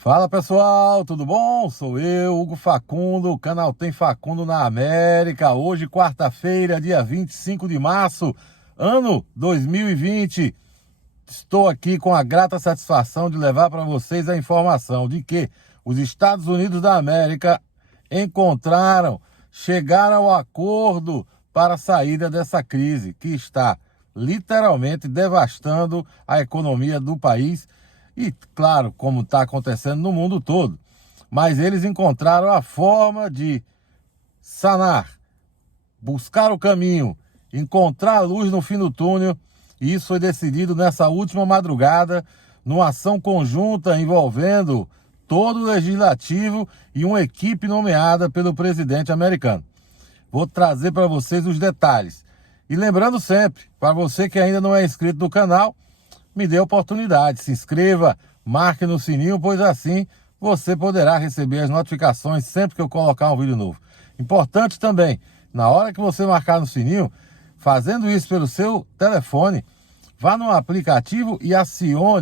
Fala pessoal, tudo bom? Sou eu, Hugo Facundo, o canal Tem Facundo na América. Hoje, quarta-feira, dia 25 de março, ano 2020. Estou aqui com a grata satisfação de levar para vocês a informação de que os Estados Unidos da América chegaram ao acordo para a saída dessa crise que está literalmente devastando a economia do país. E, claro, como está acontecendo no mundo todo. Mas eles encontraram a forma de sanar, buscar o caminho, encontrar a luz no fim do túnel. E isso foi decidido nessa última madrugada, numa ação conjunta envolvendo todo o legislativo e uma equipe nomeada pelo presidente americano. Vou trazer para vocês os detalhes. E lembrando sempre, para você que ainda não é inscrito no canal, me dê a oportunidade, se inscreva, marque no sininho, pois assim você poderá receber as notificações sempre que eu colocar um vídeo novo. Importante também, na hora que você marcar no sininho, fazendo isso pelo seu telefone, vá no aplicativo e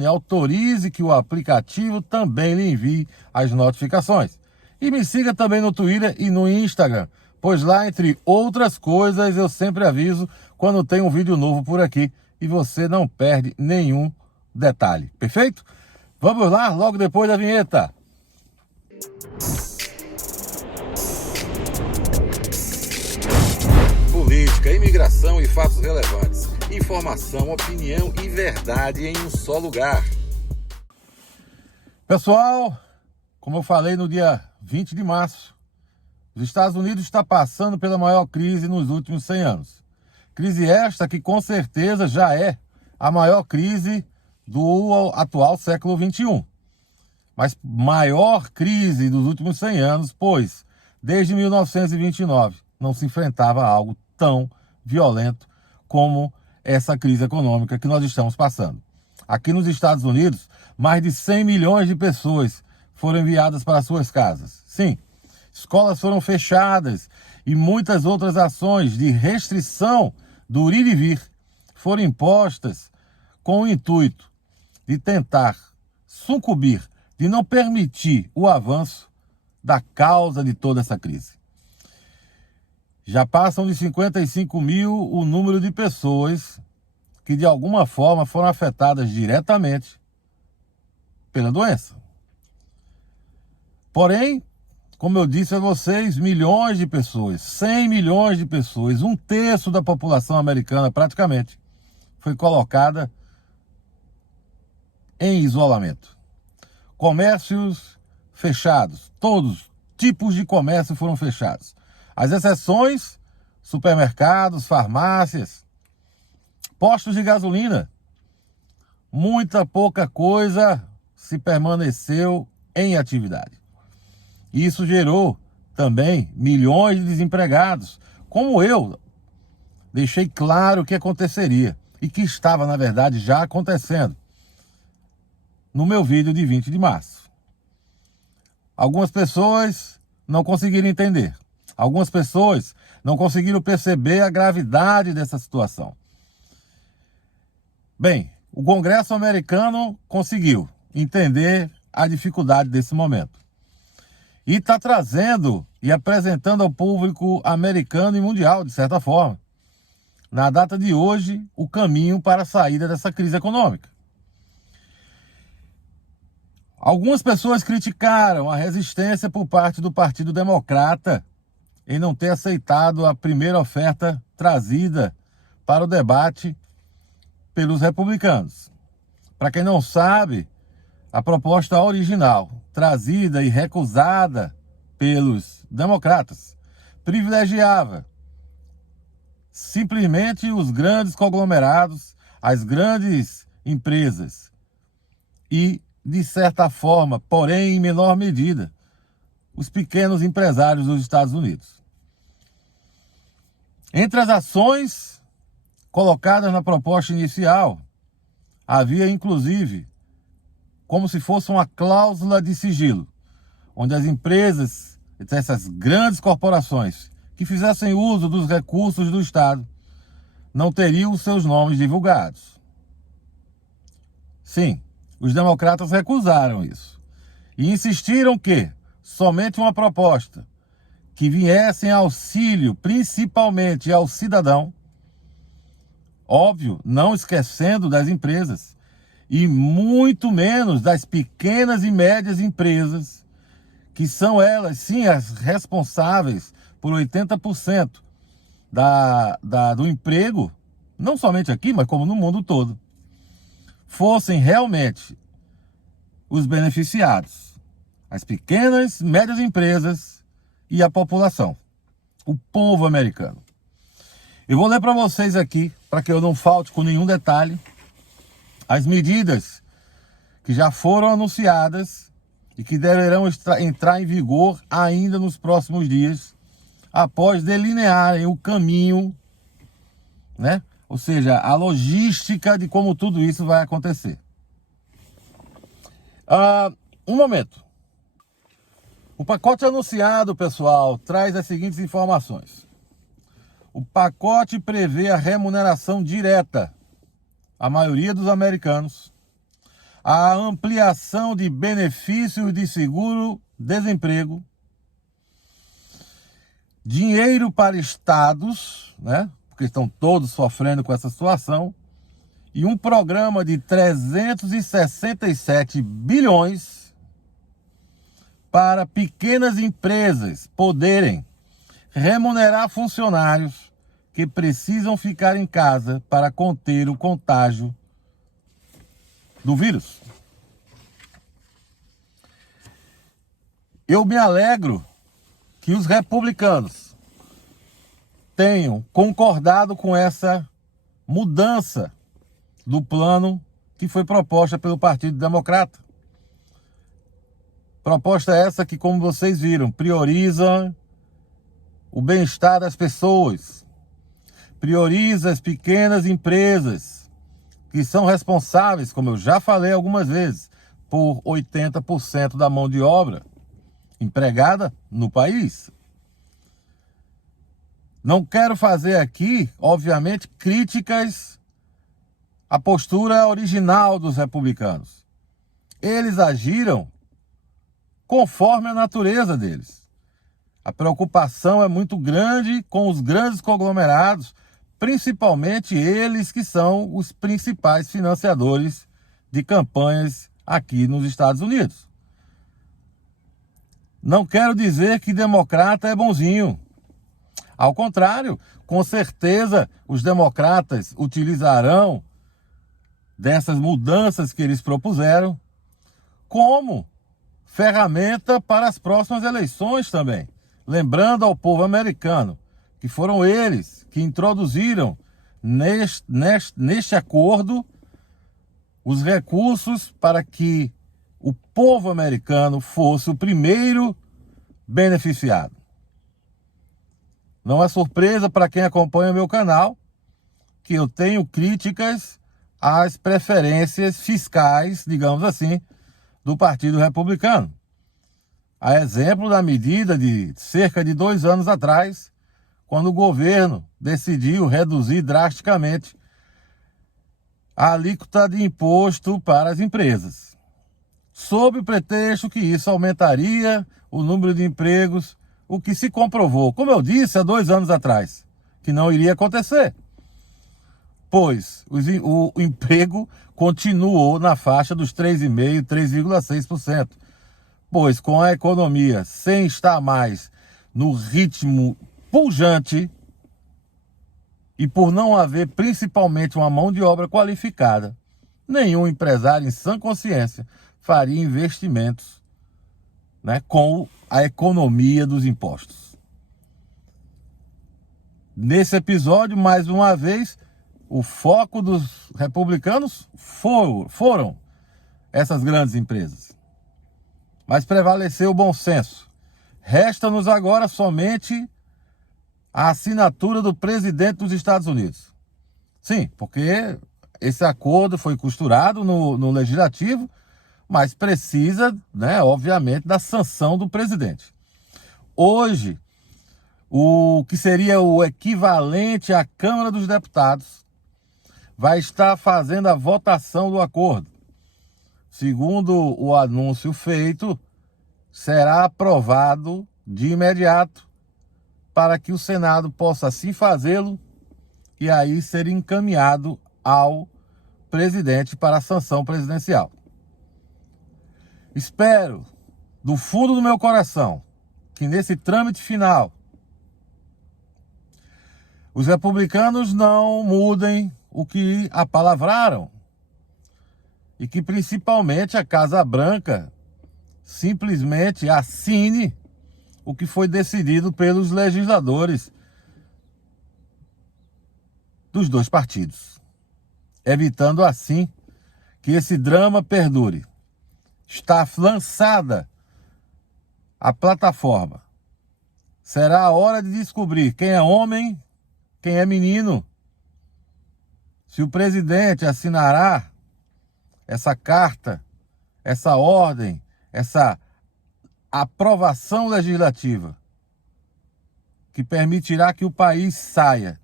autorize que o aplicativo também lhe envie as notificações. E me siga também no Twitter e no Instagram, pois lá, entre outras coisas, eu sempre aviso quando tem um vídeo novo por aqui. E você não perde nenhum detalhe, perfeito? Vamos lá, logo depois da vinheta. Política, imigração e fatos relevantes. Informação, opinião e verdade em um só lugar. Pessoal, como eu falei no dia 20 de março, os Estados Unidos estão passando pela maior crise nos últimos 100 anos. Crise esta que com certeza já é a maior crise do atual século XXI. Mas maior crise dos últimos 100 anos, pois desde 1929 não se enfrentava algo tão violento como essa crise econômica que nós estamos passando. Aqui nos Estados Unidos, mais de 100 milhões de pessoas foram enviadas para suas casas. Sim, escolas foram fechadas e muitas outras ações de restrição do ir e vir foram impostas com o intuito de tentar sucumbir, de não permitir o avanço da causa de toda essa crise. Já passam de 55 mil o número de pessoas que de alguma forma foram afetadas diretamente pela doença. Porém, como eu disse a vocês, milhões de pessoas, 100 milhões de pessoas, um terço da população americana praticamente, foi colocada em isolamento. Comércios fechados, todos tipos de comércio foram fechados. As exceções, supermercados, farmácias, postos de gasolina. Muita pouca coisa se permaneceu em atividade. Isso gerou também milhões de desempregados, como eu deixei claro que aconteceria e que estava, na verdade, já acontecendo no meu vídeo de 20 de março. Algumas pessoas não conseguiram entender. Algumas pessoas não conseguiram perceber a gravidade dessa situação. Bem, o Congresso americano conseguiu entender a dificuldade desse momento. E está trazendo e apresentando ao público americano e mundial, de certa forma, na data de hoje, o caminho para a saída dessa crise econômica. Algumas pessoas criticaram a resistência por parte do Partido Democrata em não ter aceitado a primeira oferta trazida para o debate pelos republicanos. Para quem não sabe, a proposta original, trazida e recusada pelos democratas, privilegiava simplesmente os grandes conglomerados, as grandes empresas e, de certa forma, porém em menor medida, os pequenos empresários dos Estados Unidos. Entre as ações colocadas na proposta inicial, havia inclusive como se fosse uma cláusula de sigilo, onde as empresas, essas grandes corporações, que fizessem uso dos recursos do Estado, não teriam os seus nomes divulgados. Sim, os democratas recusaram isso. e insistiram que somente uma proposta que viesse em auxílio principalmente ao cidadão, óbvio, não esquecendo das empresas, e muito menos das pequenas e médias empresas, que são elas, sim, as responsáveis por 80% do emprego, não somente aqui, mas como no mundo todo, fossem realmente os beneficiados, as pequenas, médias empresas e a população, o povo americano. Eu vou ler para vocês aqui, para que eu não falte com nenhum detalhe, as medidas que já foram anunciadas e que deverão entrar em vigor ainda nos próximos dias, após delinearem o caminho, né? Ou seja, a logística de como tudo isso vai acontecer. Um momento. O pacote anunciado, pessoal, traz as seguintes informações. O pacote prevê a remuneração direta à maioria dos americanos, a ampliação de benefícios de seguro-desemprego, dinheiro para estados, né? Porque estão todos sofrendo com essa situação, e um programa de 367 bilhões para pequenas empresas poderem remunerar funcionários que precisam ficar em casa para conter o contágio do vírus. Eu me alegro que os republicanos tenham concordado com essa mudança do plano que foi proposta pelo Partido Democrata. Proposta essa que, como vocês viram, prioriza o bem-estar das pessoas, prioriza as pequenas empresas, que são responsáveis, como eu já falei algumas vezes, por 80% da mão de obra empregada no país. Não quero fazer aqui, obviamente, críticas à postura original dos republicanos. Eles agiram conforme a natureza deles. A preocupação é muito grande com os grandes conglomerados, principalmente eles que são os principais financiadores de campanhas aqui nos Estados Unidos. Não quero dizer que democrata é bonzinho. Ao contrário, com certeza os democratas utilizarão dessas mudanças que eles propuseram como ferramenta para as próximas eleições também. Lembrando ao povo americano que foram eles que introduziram neste acordo os recursos para que o povo americano fosse o primeiro beneficiado. Não é surpresa para quem acompanha o meu canal que eu tenho críticas às preferências fiscais, digamos assim, do Partido Republicano. A exemplo da medida de cerca de 2 anos atrás, quando o governo decidiu reduzir drasticamente a alíquota de imposto para as empresas, sob o pretexto que isso aumentaria o número de empregos, o que se comprovou, como eu disse há 2 anos atrás, que não iria acontecer, pois o emprego continuou na faixa dos 3,5%, 3,6%, pois com a economia sem estar mais no ritmo pujante e por não haver principalmente uma mão de obra qualificada, nenhum empresário em sã consciência faria investimentos, né, com a economia dos impostos. Nesse episódio, mais uma vez, o foco dos republicanos foram essas grandes empresas. Mas prevaleceu o bom senso. Resta-nos agora somente a assinatura do presidente dos Estados Unidos. Sim, porque esse acordo foi costurado no legislativo, mas precisa, né, obviamente, da sanção do presidente. Hoje, o que seria o equivalente à Câmara dos Deputados vai estar fazendo a votação do acordo. segundo o anúncio feito, será aprovado de imediato para que o Senado possa assim fazê-lo e aí ser encaminhado ao presidente para a sanção presidencial. Espero, do fundo do meu coração, que nesse trâmite final os republicanos não mudem o que apalavraram e que principalmente a Casa Branca simplesmente assine o que foi decidido pelos legisladores dos dois partidos, evitando assim que esse drama perdure. Está lançada a plataforma. Será a hora de descobrir quem é homem, quem é menino. Se o presidente assinará essa carta, essa ordem, essa aprovação legislativa que permitirá que o país saia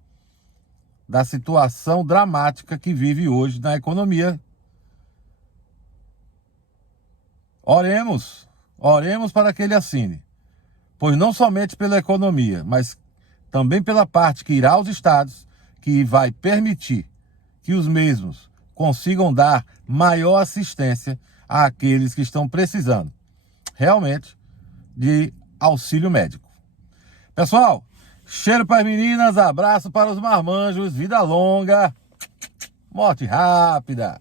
da situação dramática que vive hoje na economia. Oremos para que ele assine, pois não somente pela economia, mas também pela parte que irá aos estados, que vai permitir que os mesmos consigam dar maior assistência àqueles que estão precisando realmente de auxílio médico. Pessoal, cheiro para as meninas, abraço para os marmanjos, vida longa, morte rápida.